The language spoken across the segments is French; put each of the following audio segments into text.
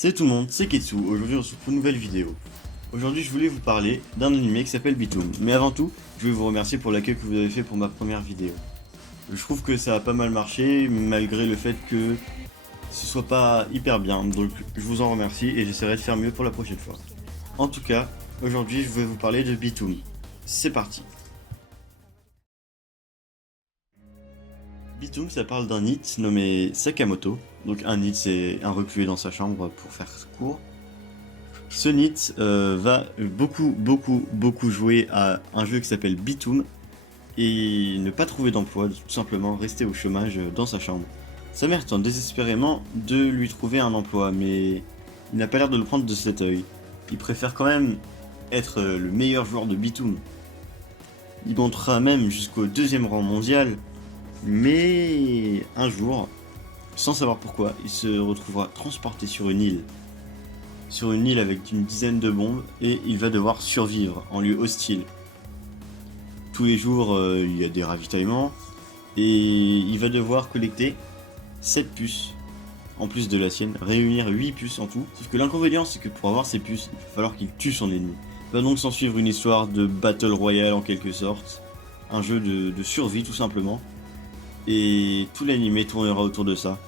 Salut tout le monde, c'est Ketsu, aujourd'hui on se retrouve pour une nouvelle vidéo. Aujourd'hui je voulais vous parler d'un animé qui s'appelle Bitoum, mais avant tout, je voulais vous remercier pour l'accueil que vous avez fait pour ma première vidéo. Je trouve que ça a pas mal marché, malgré le fait que ce soit pas hyper bien, donc je vous en remercie et j'essaierai de faire mieux pour la prochaine fois. En tout cas, aujourd'hui je vais vous parler de Bitoum. C'est parti. Bitoum, ça parle d'un NEET nommé Sakamoto. Donc un NEET, c'est un reclus dans sa chambre pour faire court. Ce NEET va beaucoup jouer à un jeu qui s'appelle Bitoum et ne pas trouver d'emploi, tout simplement rester au chômage dans sa chambre. Sa mère tente désespérément de lui trouver un emploi, mais il n'a pas l'air de le prendre de cet œil. Il préfère quand même être le meilleur joueur de Bitoum. Il montera même jusqu'au 2e rang mondial. Mais un jour, sans savoir pourquoi, il se retrouvera transporté sur une île. Sur une île avec une dizaine de bombes et il va devoir survivre en lieu hostile. Tous les jours, il y a des ravitaillements et il va devoir collecter 7 puces en plus de la sienne, réunir 8 puces en tout. Sauf que l'inconvénient, c'est que pour avoir ces puces, il va falloir qu'il tue son ennemi. Il va donc s'en suivre une histoire de battle royale en quelque sorte, un jeu de survie tout simplement. Et tout l'anime tournera autour de ça.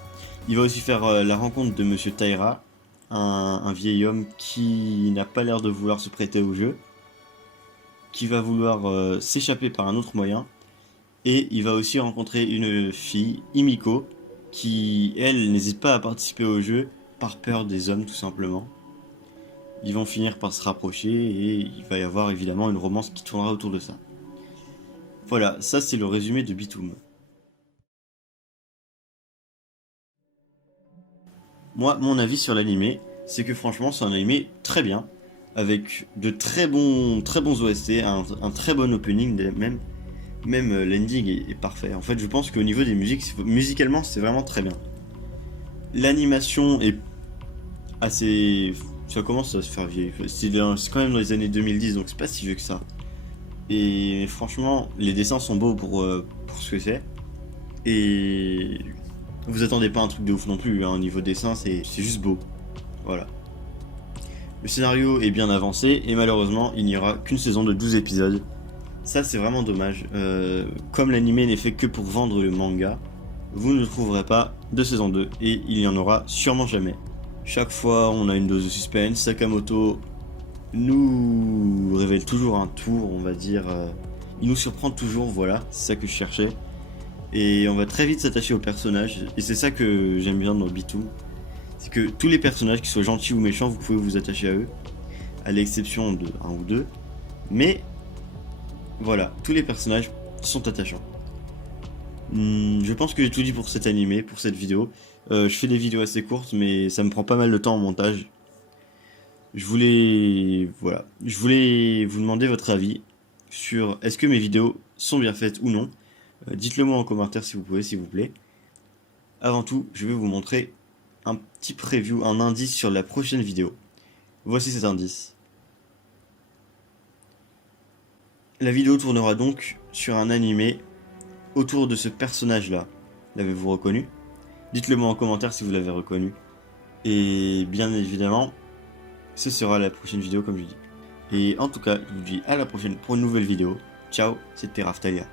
Il va aussi faire la rencontre de Monsieur Taira, un vieil homme qui n'a pas l'air de vouloir se prêter au jeu, qui va vouloir s'échapper par un autre moyen, et il va aussi rencontrer une fille, Himiko, qui, elle, n'hésite pas à participer au jeu par peur des hommes tout simplement. Ils vont finir par se rapprocher et il va y avoir évidemment une romance qui tournera autour de ça. Voilà, ça c'est le résumé de Bitoum. Moi, mon avis sur l'animé, c'est que franchement, c'est un animé très bien, avec de très bons OST, un très bon opening même l'ending est parfait. En fait, je pense qu'au niveau des musiques, musicalement, c'est vraiment très bien. L'animation est assez... ça commence à se faire vieille. C'est quand même dans les années 2010, donc c'est pas si vieux que ça. Et franchement, les dessins sont beaux pour ce que c'est. Et vous attendez pas un truc de ouf non plus, hein, au niveau dessin, c'est juste beau. Voilà. Le scénario est bien avancé et malheureusement, il n'y aura qu'une saison de 12 épisodes. Ça, c'est vraiment dommage. Comme l'anime n'est fait que pour vendre le manga, vous ne trouverez pas de saison 2 et il n'y en aura sûrement jamais. Chaque fois, on a une dose de suspense. Sakamoto nous révèle toujours un tour, on va dire. Il nous surprend toujours, voilà, c'est ça que je cherchais. Et on va très vite s'attacher aux personnages, et c'est ça que j'aime bien dans Bitoum. C'est que tous les personnages, qu'ils soient gentils ou méchants, vous pouvez vous attacher à eux, à l'exception de un ou deux. Mais voilà, tous les personnages sont attachants. Je pense que j'ai tout dit pour cet animé, pour cette vidéo. Je fais des vidéos assez courtes, mais ça me prend pas mal de temps en montage. Je voulais vous demander votre avis sur est-ce que mes vidéos sont bien faites ou non. Dites-le moi en commentaire si vous pouvez, s'il vous plaît. Avant tout, je vais vous montrer un petit preview, un indice sur la prochaine vidéo. Voici cet indice. La vidéo tournera donc sur un animé autour de ce personnage-là. L'avez-vous reconnu? Dites-le moi en commentaire si vous l'avez reconnu. Et bien évidemment, ce sera la prochaine vidéo comme je dis. Et en tout cas, je vous dis à la prochaine pour une nouvelle vidéo. Ciao, c'était Raftalia.